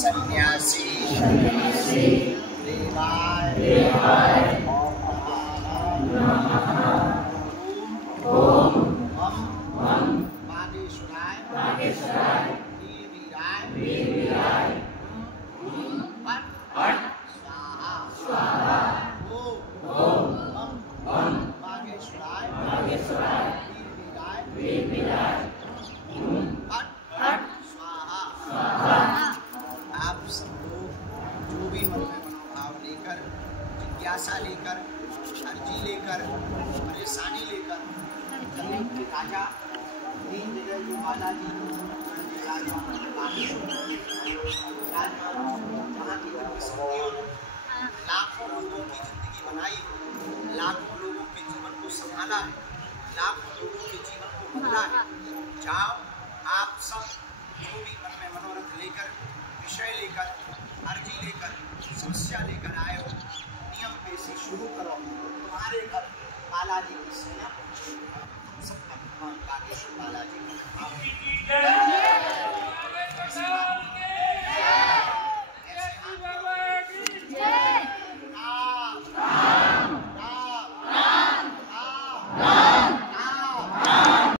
सन्यासी देवाय ओम बागेश्वराय वीराय पट स्वाहा ओम बागेश्वराय वीराय पट स्वाहा। आप सब लोग जो भी मन में मनोभाव लेकर, जिज्ञासा लेकर, अर्जी लेकर, परेशानी लेकर कलयुग के राजा दीन दयाल बालाजी लाखों लोगों की जिंदगी बनाई, लाखों लोगों के जीवन को संभाला है, लाखों लोगों के जीवन को बदला है। जाओ आप सब जो भी मन में मनोरथ लेकर, विषय लेकर, अर्जी लेकर, समस्या लेकर आए हो, नियम पेशी शुरू करो। तुम्हारे घर बालाजी की सेना पहुंचेगी। सबका भगवान बागेश्वर बालाजी का